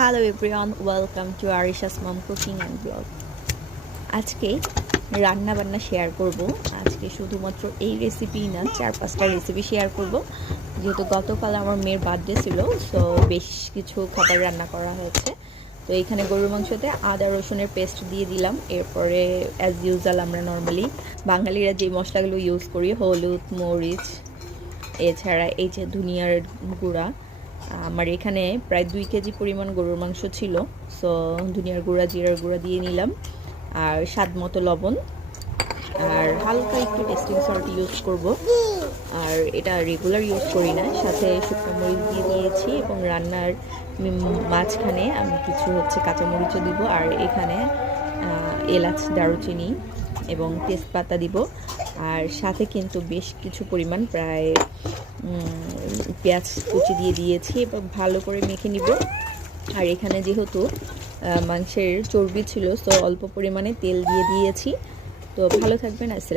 Hello everyone, welcome to Arisha's mom cooking and blog. আজকে রান্না বান্না শেয়ার করব। আজকে শুধুমাত্র এই রেসিপি না, 4-5টা রেসিপি শেয়ার করব। যেহেতু গতকাল আমার মেয়ের বার্থডে ছিল, সো বেশ কিছু খাবার রান্না করা হয়েছে। তো এইখানে গরুর মাংসতে আদা রসুনের পেস্ট দিয়ে দিলাম। এরপরে অ্যাজ ইউজুয়াল আমরা নর্মালি বাঙালিরা যে মশলাগুলো ইউজ করি, হলুদ, মরিচ, এছাড়া এই যে ধনিয়ার গুঁড়া। আমার এখানে প্রায় 2 কেজি পরিমাণ গরুর মাংস ছিল, সো ধনিয়ার গুঁড়া, জিরার গুঁড়া দিয়ে নিলাম, আর স্বাদ মতো লবণ, আর হালকা একটু টেস্টিং সল্ট ইউজ করব। আর এটা রেগুলার ইউজ করি না, সাথে শুকনো মরিচ দিয়ে দিয়েছি এবং রান্নার মাঝখানে আমি কিছু কাঁচামরিচও দিব। আর এখানে এলাচ, দারুচিনি এবং তেজপাতা দিব। আর সাথে কিন্তু বেশ কিছু পরিমাণ প্রায় পেঁয়াজ কুচি দিয়ে দিয়েছি এবং ভালো করে মেখে নিব। আর এখানে যেহেতু মাংসের চর্বি ছিল, তো অল্প পরিমাণে তেল দিয়ে দিয়েছি। তো ভালো থাকবেন। আসসালামু আলাইকুম।